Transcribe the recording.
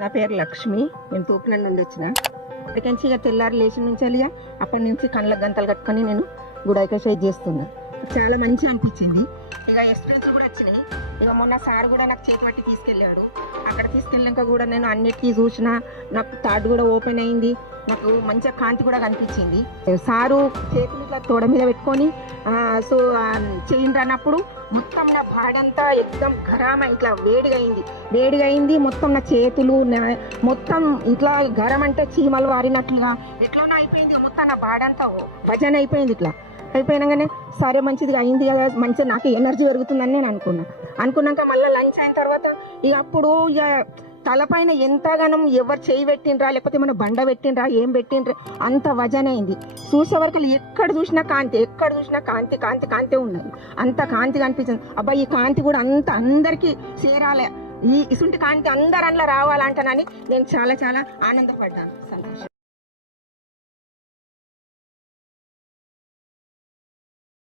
నా పేరు లక్ష్మి. నేను తూపుల నుండి వచ్చిన. అప్పటికెంచి ఇక తెల్లారి లేచి నుంచి వెళ్ళి అప్పటి నుంచి కళ్ళ గంతలు కట్టుకొని నేను గుడి ఎక్సర్సైజ్ చేస్తున్నా. చాలా మంచి అనిపించింది. ఇక ఎక్స్పీరియన్స్ కూడా వచ్చినాయి. ఇక మొన్న సార్ కూడా నాకు చేతి పట్టి తీసుకెళ్ళాడు. అక్కడ తీసుకెళ్ళాక కూడా నేను అన్నిటికీ చూసిన నాకు థర్డ్ కూడా ఓపెన్ అయింది. నాకు మంచిగా కాంతి కూడా కనిపించింది. సారు చేతులు ఇట్లా తోడ మీద పెట్టుకొని సో చేయండి అన్నప్పుడు మొత్తం నా బాడంతా ఎక్దం గరం ఇట్లా వేడిగా అయింది వేడిగా అయింది మొత్తం నా చేతులు మొత్తం ఇట్లా గరం అంటే చీమలు వారినట్లుగా ఎట్లోనో అయిపోయింది. మొత్తం నా బాడంతా భజన అయిపోయింది ఇట్లా. అయిపోయినాగానే సరే మంచిది అయింది కదా మంచిగా నాకు ఎనర్జీ పెరుగుతుందని నేను అనుకున్నా. అనుకున్నాక మళ్ళీ లంచ్ అయిన తర్వాత ఇక అప్పుడు ఇక తలపైన ఎంతగానం ఎవరు చేయి పెట్టినరా లేకపోతే మన బండ పెట్టిండ్రా ఏం పెట్టినరా అంత వజన అయింది. చూసే వరకు ఎక్కడ చూసినా కాంతి ఎక్కడ చూసినా కాంతి కాంతి కాంతి ఉన్నది. అంత కాంతి కనిపించింది అబ్బాయి ఈ కాంతి కూడా అంత అందరికీ చేరాలి. ఈ ఇసుంటి కాంతి అందరు అందులో రావాలంటానని నేను చాలా చాలా ఆనందపడ్డాను. సంతోషం.